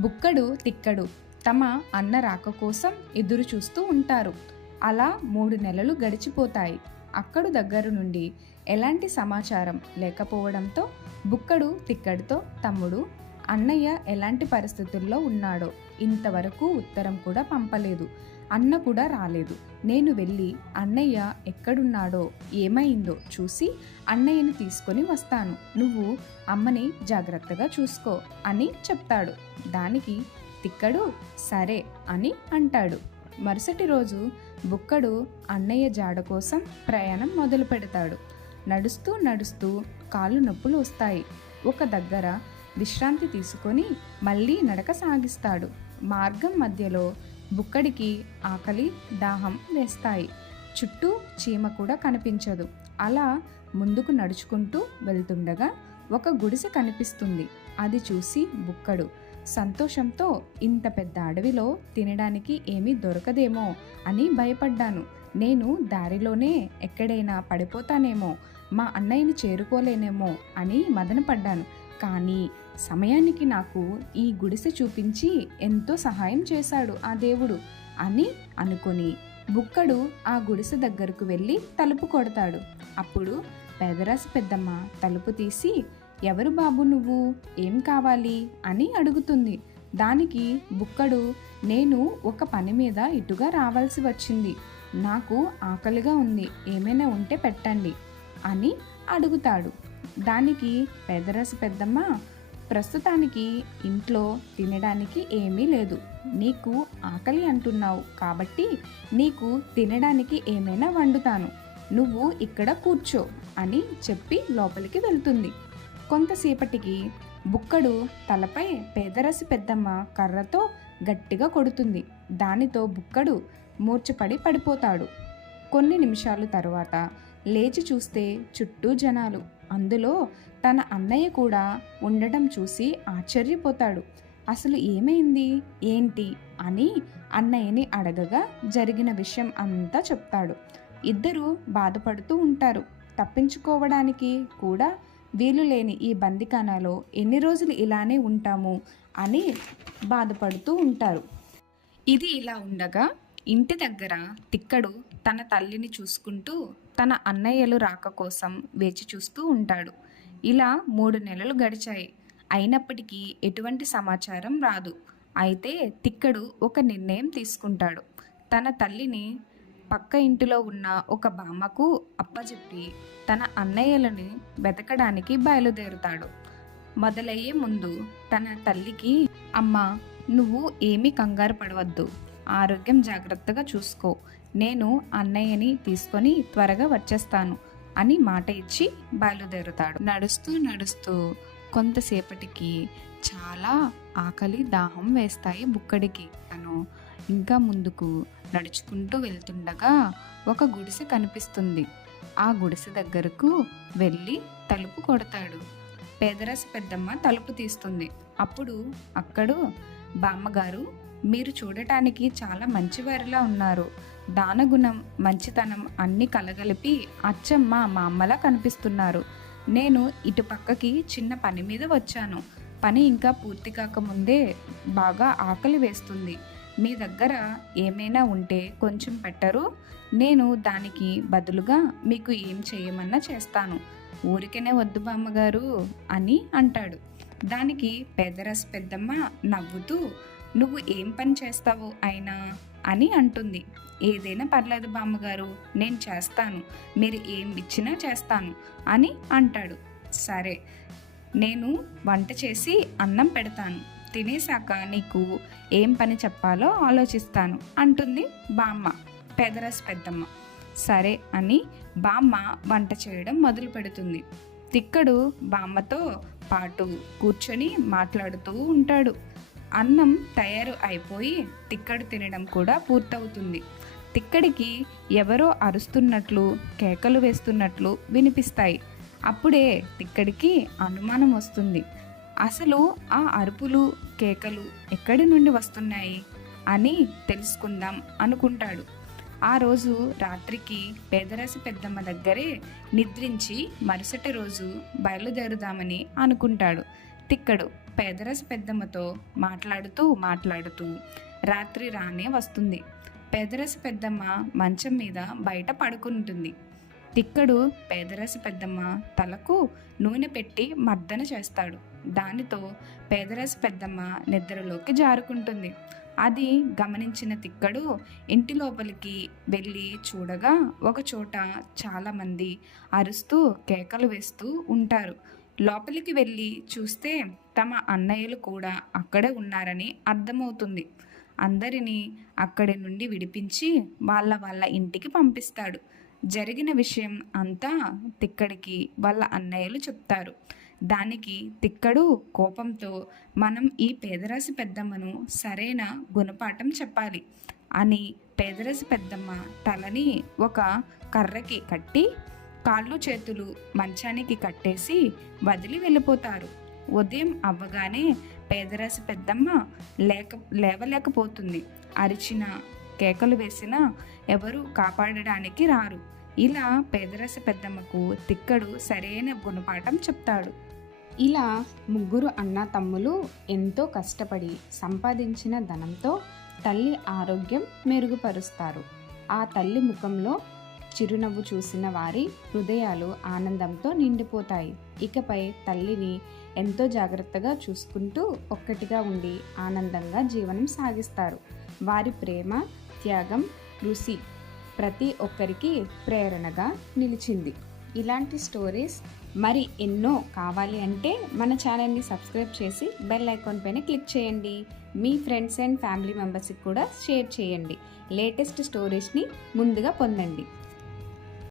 బుక్కడు తిక్కడు తమ అన్న రాక కోసం ఎదురు చూస్తూ ఉంటారు. అలా 3 నెలలు గడిచిపోతాయి. అక్కడు దగ్గర నుండి ఎలాంటి సమాచారం లేకపోవడంతో బుక్కడు తిక్కడితో, తమ్ముడు, అన్నయ్య ఎలాంటి పరిస్థితుల్లో ఉన్నాడో ఇంతవరకు ఉత్తరం కూడా పంపలేదు. అన్న కూడా రాలేదు. నేను వెళ్ళి అన్నయ్య ఎక్కడున్నాడో ఏమైందో చూసి అన్నయ్యని తీసుకొని వస్తాను. నువ్వు అమ్మని జాగ్రత్తగా చూసుకో అని చెప్తాడు. దానికి తిక్కడు సరే అని అంటాడు. మరుసటి రోజు బుక్కడు అన్నయ్య జాడ కోసం ప్రయాణం మొదలు పెడతాడు. నడుస్తూ నడుస్తూ కాళ్ళు నొప్పులు వస్తాయి. ఒక దగ్గర విశ్రాంతి తీసుకొని మళ్ళీ నడక సాగిస్తాడు. మార్గం మధ్యలో బుక్కడికి ఆకలి, దాహం వేస్తాయి. చుట్టూ చీమ కూడా కనిపించదు. అలా ముందుకు నడుచుకుంటూ వెళ్తుండగా ఒక గుడిసె కనిపిస్తుంది. అది చూసి బుక్కడు సంతోషంతో ఇంత పెద్ద అడవిలో తినడానికి ఏమీ దొరకదేమో అని భయపడ్డాను. నేను దారిలోనే ఎక్కడైనా పడిపోతానేమో, మా అన్నయ్యని చేరుకోలేనేమో అని మదనపడ్డాను. కానీ సమయానికి నాకు ఈ గుడిసె చూపించి ఎంతో సహాయం చేశాడు ఆ దేవుడు అని అనుకొని బుక్కడు ఆ గుడిసె దగ్గరకు వెళ్ళి తలుపు కొడతాడు. అప్పుడు పెదరాసి పెద్దమ్మ తలుపు తీసి, ఎవరు బాబు నువ్వు, ఏం కావాలి అని అడుగుతుంది. దానికి బుక్కడు, నేను ఒక పని మీద ఇటుగా రావాల్సి వచ్చింది. నాకు ఆకలిగా ఉంది, ఏమైనా ఉంటే పెట్టండి అని అడుగుతాడు. దానికి పెదరాసి పెద్దమ్మ, ప్రస్తుతానికి ఇంట్లో తినడానికి ఏమీ లేదు. నీకు ఆకలి అంటున్నావు కాబట్టి నీకు తినడానికి ఏమైనా వండుతాను, నువ్వు ఇక్కడ కూర్చో అని చెప్పి లోపలికి వెళ్తుంది. కొంతసేపటికి బుక్కడు తలపై పేదరసి పెద్దమ్మ కర్రతో గట్టిగా కొడుతుంది. దానితో బుక్కడు మూర్ఛపడి పడిపోతాడు. కొన్ని నిమిషాలు తరువాత లేచి చూస్తే చుట్టూ జనాలు. అందులో తన అన్నయ్య కూడా ఉండడం చూసి ఆశ్చర్యపోతాడు. అసలు ఏమైంది ఏంటి అని అన్నయ్యని అడగగా జరిగిన విషయం అంతా చెప్తాడు. ఇద్దరూ బాధపడుతూ ఉంటారు. తప్పించుకోవడానికి కూడా వీలు లేని ఈ బందిఖానాలో ఎన్ని రోజులు ఇలానే ఉంటాము అని బాధపడుతూ ఉంటారు. ఇది ఇలా ఉండగా ఇంటి దగ్గర తిక్కడు తన తల్లిని చూసుకుంటూ తన అన్నయ్యలు రాక కోసం వేచి చూస్తూ ఉంటాడు. ఇలా 3 నెలలు గడిచాయి. అయినప్పటికీ ఎటువంటి సమాచారం రాదు. అయితే తిక్కడు ఒక నిర్ణయం తీసుకుంటాడు. తన తల్లిని పక్క ఇంటిలో ఉన్న ఒక బామ్మకు అప్పచెప్పి తన అన్నయ్యలని వెతకడానికి బయలుదేరుతాడు. మొదలయ్యే ముందు తన తల్లికి, అమ్మా, నువ్వు ఏమీ కంగారు పడవద్దు, ఆరోగ్యం జాగ్రత్తగా చూసుకో, నేను అన్నయ్యని తీసుకొని త్వరగా వచ్చేస్తాను అని మాట ఇచ్చి బయలుదేరుతాడు. నడుస్తూ నడుస్తూ కొంతసేపటికి చాలా ఆకలి, దాహం వేస్తాయి బుక్కడికి. తను ఇంకా ముందుకు నడుచుకుంటూ వెళ్తుండగా ఒక గుడిసె కనిపిస్తుంది. ఆ గుడిసె దగ్గరకు వెళ్ళి తలుపు కొడతాడు. పేదరాశి పెద్దమ్మ తలుపు తీస్తుంది. అప్పుడు అక్కడు, బామ్మగారు, మీరు చూడటానికి చాలా మంచివారిలా ఉన్నారు. దానగుణం, మంచితనం అన్నీ కలగలిపి అచ్చమ్మ మా అమ్మలా కనిపిస్తున్నారు. నేను ఇటు పక్కకి చిన్న పని మీద వచ్చాను. పని ఇంకా పూర్తి కాకముందే బాగా ఆకలి వేస్తుంది. మీ దగ్గర ఏమైనా ఉంటే కొంచెం పెట్టరు? నేను దానికి బదులుగా మీకు ఏం చేయమన్నా చేస్తాను. ఊరికనే వద్దు బామ్మగారు అని అంటాడు. దానికి పేదరాశి పెద్దమ్మ నవ్వుతూ, నువ్వు ఏం పని చేస్తావు అయినా అని అంటుంది. ఏదైనా పర్లేదు బామ్మగారు, నేను చేస్తాను, మీరు ఏం ఇచ్చినా చేస్తాను అని అంటాడు. సరే, నేను వంట చేసి అన్నం పెడతాను, తినేశాక నీకు ఏం పని చెప్పాలో ఆలోచిస్తాను అంటుంది బామ్మ. పేదరాశి పెద్దమ్మ సరే అని బామ్మ వంట చేయడం మొదలు పెడుతుంది. తిక్కడు బామ్మతో పాటు కూర్చొని మాట్లాడుతూ ఉంటాడు. అన్నం తయారు అయిపోయి తిక్కడు తినడం కూడా పూర్తవుతుంది. తిక్కడికి ఎవరో అరుస్తున్నట్లు, కేకలు వేస్తున్నట్లు వినిపిస్తాయి. అప్పుడే తిక్కడికి అనుమానం వస్తుంది. అసలు ఆ అరుపులు, కేకలు ఎక్కడి నుండి వస్తున్నాయి అని తెలుసుకుందాం అనుకుంటాడు. ఆ రోజు రాత్రికి పేదరాశి పెద్దమ్మ దగ్గరే నిద్రించి మరుసటి రోజు బయలుదేరుదామని అనుకుంటాడు. తిక్కడు పేదరసి పెద్దమ్మతో మాట్లాడుతూ రాత్రి రానే వస్తుంది. పేదరసి పెద్దమ్మ మంచం మీద బయట పడుకుంటుంది. తిక్కడు పేదరసి పెద్దమ్మ తలకు నూనె పెట్టి మర్దన చేస్తాడు. దానితో పేదరసి పెద్దమ్మ నిద్రలోకి జారుకుంటుంది. అది గమనించిన తిక్కడు ఇంటి లోపలికి వెళ్ళి చూడగా ఒకచోట చాలామంది అరుస్తూ కేకలు వేస్తూ ఉంటారు. లోపలికి వెళ్ళి చూస్తే తమ అన్నయ్యలు కూడా అక్కడే ఉన్నారని అర్థమవుతుంది. అందరినీ అక్కడి నుండి విడిపించి వాళ్ళ ఇంటికి పంపిస్తాడు. జరిగిన విషయం అంతా తిక్కడికి వాళ్ళ అన్నయ్యలు చెప్తారు. దానికి తిక్కడు కోపంతో మనం ఈ పేదరాశి పెద్దమ్మను సరైన గుణపాఠం చెప్పాలి అని పేదరాశి పెద్దమ్మ తలని ఒక కర్రకి కట్టి కాళ్ళు చేతులు మంచానికి కట్టేసి వదిలి వెళ్ళిపోతారు. ఉదయం అవ్వగానే పేదరాశి పెద్దమ్మ లేవలేకపోతుంది. అరిచిన కేకలు వేసినా ఎవరు కాపాడడానికి రారు. ఇలా పేదరాశి పెద్దమ్మకు తిక్కడు సరైన గుణపాఠం చెప్తాడు. ఇలా ముగ్గురు అన్న తమ్ములు ఎంతో కష్టపడి సంపాదించిన ధనంతో తల్లి ఆరోగ్యం మెరుగుపరుస్తారు. ఆ తల్లి ముఖంలో చిరునవ్వు చూసిన వారి హృదయాలు ఆనందంతో నిండిపోతాయి. ఇకపై తల్లిని ఎంతో జాగ్రత్తగా చూసుకుంటూ ఒక్కటిగా ఉండి ఆనందంగా జీవనం సాగిస్తారు. వారి ప్రేమ, త్యాగం, రుచి ప్రతి ఒక్కరికి ప్రేరణగా నిలిచింది. ఇలాంటి స్టోరీస్ మరి ఎన్నో కావాలి అంటే మన ఛానల్ని సబ్స్క్రైబ్ చేసి బెల్ ఐకాన్ పైన క్లిక్ చేయండి. మీ ఫ్రెండ్స్ అండ్ ఫ్యామిలీ మెంబర్స్కి కూడా షేర్ చేయండి. లేటెస్ట్ స్టోరీస్ని ముందుగా పొందండి.